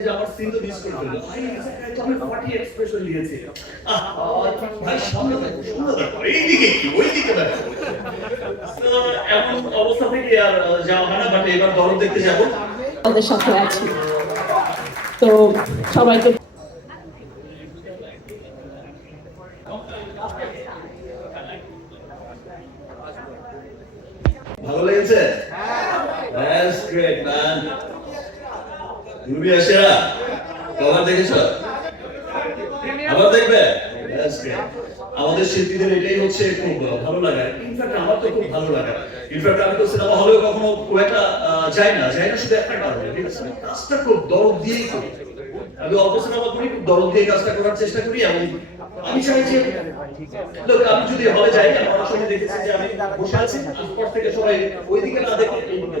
যে সিন তো মিস করে ফেলল ভাই তো আমি ফাটি এক্সপ্রেশন দিয়েছি। ভাই সামনে দেখো সামনে দেখো এইদিকে কি ওইদিকে দেখো। এমন অবস্থা থেকে আর যাওয়া হয় না বাট এবার দরদ দেখতে যাব। তাদের সাথে আছি। তো সবাইকে ভালো লেগেছে? দ্যাটস গ্রেট ম্যান রুবি আশিরা কভার দেখেছ? আবার দেখবে? আমাদের শিল্পীদের এটাই হচ্ছে খুব ভালো লাগা। ইনফ্যাক্ট আমার তো খুব ভালো লাগা। ইনফ্যাক্ট আমি তো সিনেমা হলেও কখনো খুব একটা যাই না। যাই না শুধু একটা কারণে ঠিক আছে? কাজটা খুব দরদ দিয়েই করি। আমি অল্প সিনেমা করি, খুব দরদ দিয়ে কাজটা করার চেষ্টা করি এবং আমি চাই যে আমি যদি হলে যাই আমি অনেক সময় দেখেছি যে আমি বসে আছি, তারপর থেকে সবাই ওইদিকে না দেখে এইদিকে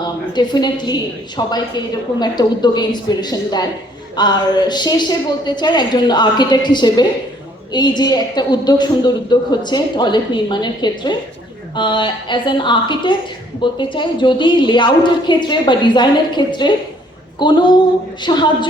ডেফিনেটলি সবাইকে এরকম একটা উদ্যোগে ইন্সপিরেশন দেন। আর শেষে বলতে চাই, একজন আর্কিটেক্ট হিসেবে এই যে একটা উদ্যোগ, সুন্দর উদ্যোগ হচ্ছে টয়লেট নির্মাণের ক্ষেত্রে। অ্যাজ অ্যান আর্কিটেক্ট বলতে চাই, যদি লেআউটের ক্ষেত্রে বা ডিজাইনের ক্ষেত্রে কোনো সাহায্য